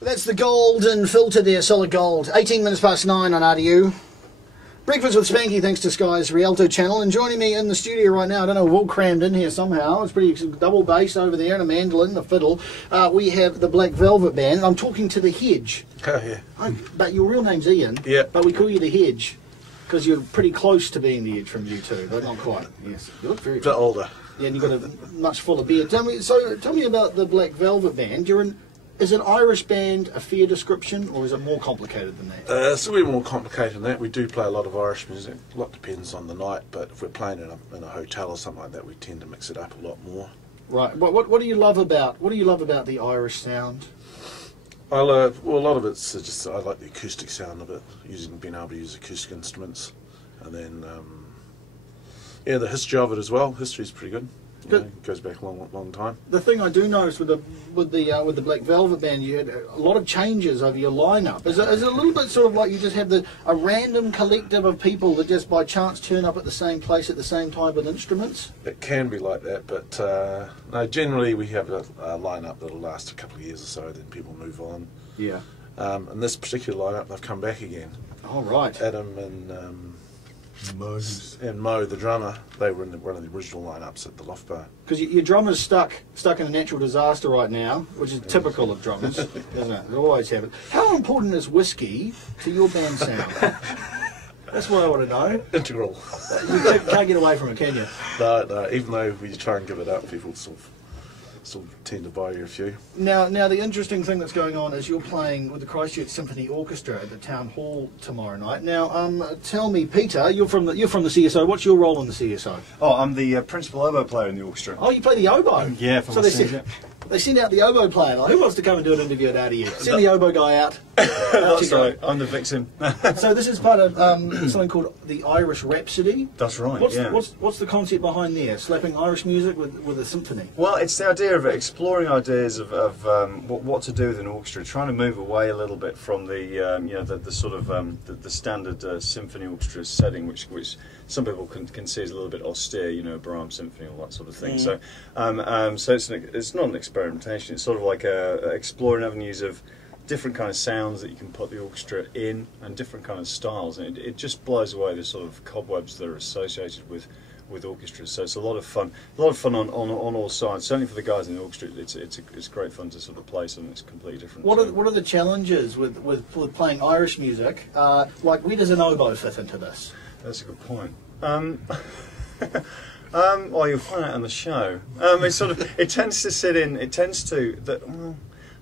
That's the golden filter there, solid gold. 18 minutes past 9 on RDU. Breakfast with Spanky, thanks to Sky's Rialto channel. And joining me in the studio right now, I don't know, we're all crammed in here somehow. It's pretty double bass over there and a mandolin, a fiddle. We have the Black Velvet Band. I'm talking to the Hedge. Oh, yeah. But your real name's Ian. Yeah. But we call you the Hedge because you're pretty close to being the Hedge from U2, but not quite. Yes. You look very A bit older. Yeah, and you've got a much fuller beard. Tell me about the Black Velvet Band. Is an Irish band a fair description, or is it more complicated than that? It's a bit more complicated than that. We do play a lot of Irish music. A lot depends on the night, but if we're playing in a hotel or something like that, we tend to mix it up a lot more. Right. What do you love about the Irish sound? A lot of it's just I like the acoustic sound of it, being able to use acoustic instruments, and then the history of it as well. History's pretty good. It goes back a long time. The thing I do notice with the Black Velvet Band, you had a lot of changes over your lineup. Is it a little bit sort of like you just have a random collective of people that just by chance turn up at the same place at the same time with instruments? It can be like that, but no. Generally, we have a lineup that'll last a couple of years or so. Then people move on. Yeah. In this particular lineup, they've come back again. Oh right. Adam and Mo, the drummer, they were in one of the original lineups at the Loft Bar. Because your drummer's stuck in a natural disaster right now, which is typical of drummers, isn't it? They always have it. How important is whiskey to your band sound? That's what I want to know. Integral. You can't get away from it, can you? No. Even though we try and give it up, people still tend to buy you a few. Now the interesting thing that's going on is you're playing with the Christchurch Symphony Orchestra at the Town Hall tomorrow night. Now, tell me, Peter, you're from the CSO. What's your role in the CSO? Oh, I'm the principal oboe player in the orchestra. Oh, you play the oboe? Yeah, for my senior. They send out the oboe player. Like, who wants to come and do an interview at RDU? Send the oboe guy out. That's right. I'm the victim. So this is part of something called the Irish Rhapsody. That's right. What's the concept behind there? Slapping Irish music with a symphony. Well, it's the idea of exploring ideas of what to do with an orchestra, trying to move away a little bit from the sort of the standard symphony orchestra setting, which some people can see as a little bit austere, Brahms symphony, all that sort of thing. So it's not an experimentation. It's sort of like exploring avenues of different kind of sounds that you can put the orchestra in, and different kind of styles, and it just blows away the sort of cobwebs that are associated with orchestras. So it's a lot of fun on all sides. Certainly for the guys in the orchestra, it's great fun to sort of play something that's completely different. What are the challenges with playing Irish music? Like, where does an oboe fit into this? That's a good point. Well, you'll find out on the show. It tends to sit in.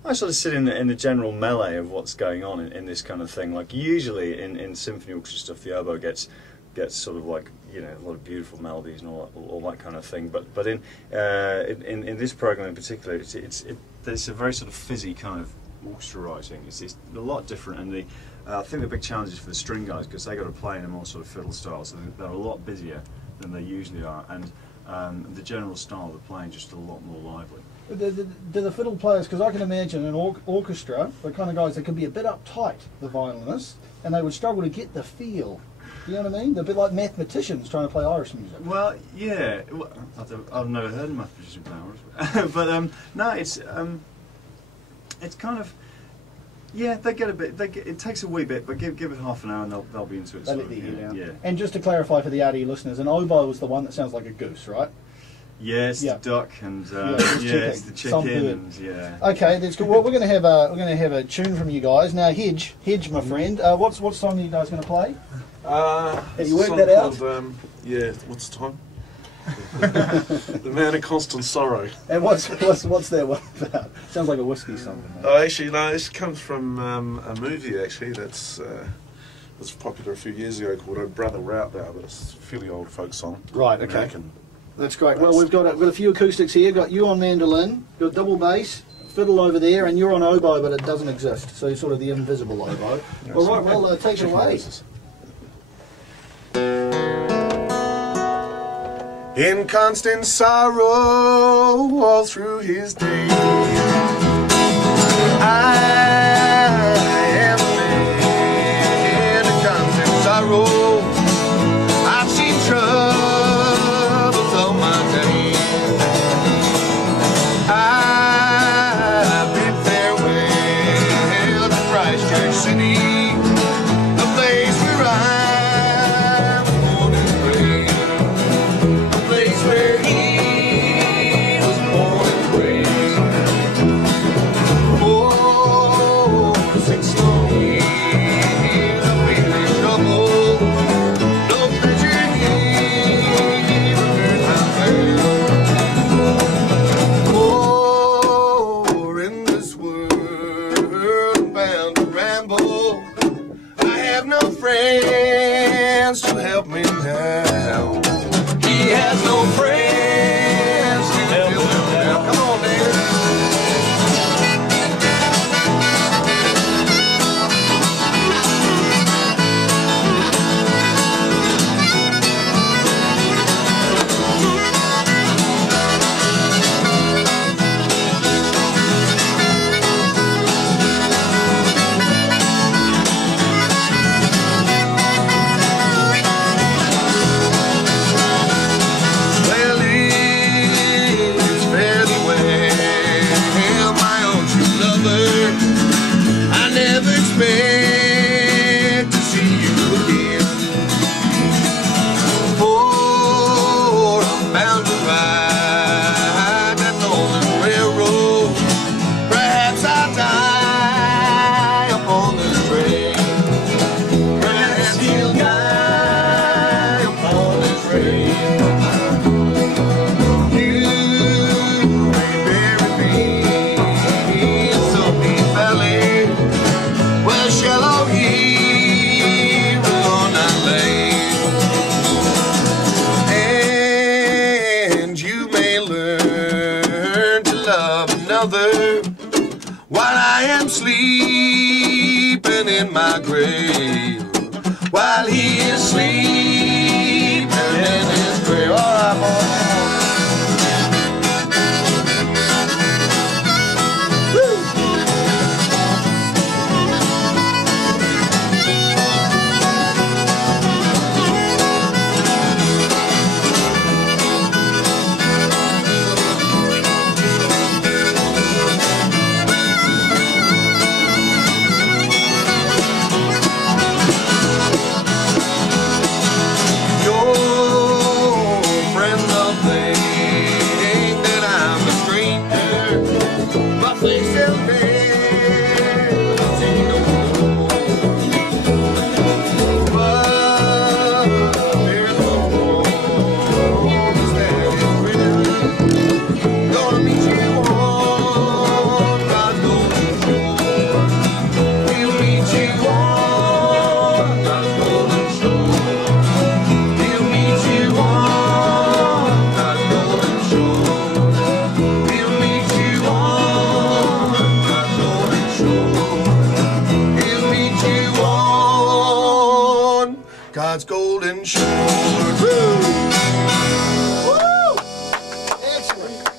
I sort of sit in the general melee of what's going on in this kind of thing. Like usually in symphony orchestra stuff, the oboe gets sort of like a lot of beautiful melodies and all that kind of thing. But in this program in particular, it's a very sort of fizzy kind of orchestra writing. It's a lot different, and I think the big challenge is for the string guys, because they got to play in a more sort of fiddle style, so they're a lot busier than they usually are, and the general style of playing just a lot more lively. Do the fiddle players, because I can imagine an orchestra, the kind of guys that can be a bit uptight, the violinists, and they would struggle to get the feel. You know what I mean? They're a bit like mathematicians trying to play Irish music. Well, yeah. I've never heard of mathematicians play Irish, but no, it's kind of. Yeah, they get a bit. It takes a wee bit, but give it half an hour and they'll be into it. They'll let the ear down. Yeah. And just to clarify for the RDU listeners, an oboe is the one that sounds like a goose, right? Yes, the duck and it's the chicken. And, Okay, that's good. Well, we're going to have a tune from you guys now. Hedge, my friend. What song are you guys going to play? Have you worked that out? What's the time? The Man of Constant Sorrow. And what's that one about? Sounds like a whiskey song. Oh, actually, no. This comes from a movie actually that's was popular a few years ago called "Oh Brother Where Art Thou," but it's a fairly old folk song. Right. Okay. American. That's great. Well, we've got a few acoustics here. Got you on mandolin, got double bass, fiddle over there, and you're on oboe, but it doesn't exist. So you're sort of the invisible oboe. All right. Well, take it away. In constant sorrow all through his days, I am a man in constant sorrow. I've seen troubles all my days. I've been farewell friends to help me now. He has no friends to help me now. Come on, David. Expect to see you again. For I'm bound to ride that golden railroad. Perhaps I'll die upon the train. Perhaps he'll die upon the train. You may bury me in some deep valley. Well, shallow here along that lane, and you may learn to love another while I am sleeping in my grave, while he is sleeping in his grave. All right, boy. God's golden shore. Woo! Woo! Excellent.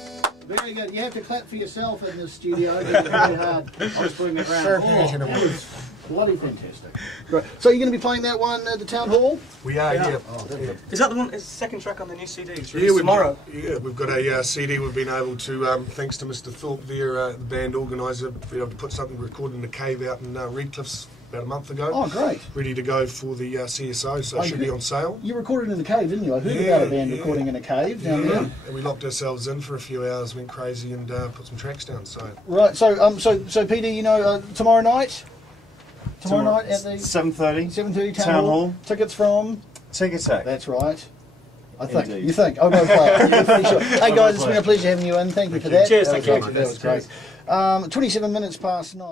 Very good. You have to clap for yourself in this studio. It's very hard. I was putting it around. That was bloody fantastic. Great. So you're going to be playing that one at the town hall? We are, yeah. Oh, Is that the one? Is the second track on the new CD? It's Yeah, released tomorrow. We've got a CD we've been able to, thanks to Mr. Thorpe there, the band organiser, been able to put something recorded in the cave out in Redcliffs about a month ago. Oh, great. Ready to go for the CSO, so it should be on sale. You recorded in the cave, didn't you? I heard about a band recording in a cave down there. And we locked ourselves in for a few hours, went crazy, and put some tracks down. So Right. So Peter, you know, tomorrow night. Tomorrow night at the 7:30. 7:30 Town Hall. Tickets from. Ticketek. That's right. I think. Indeed. You think? I'll go play it. You're pretty sure. Hey guys, it's been a pleasure having you in. Thank you for that. Cheers, That thank was you. great. That was great. 27 minutes past 9.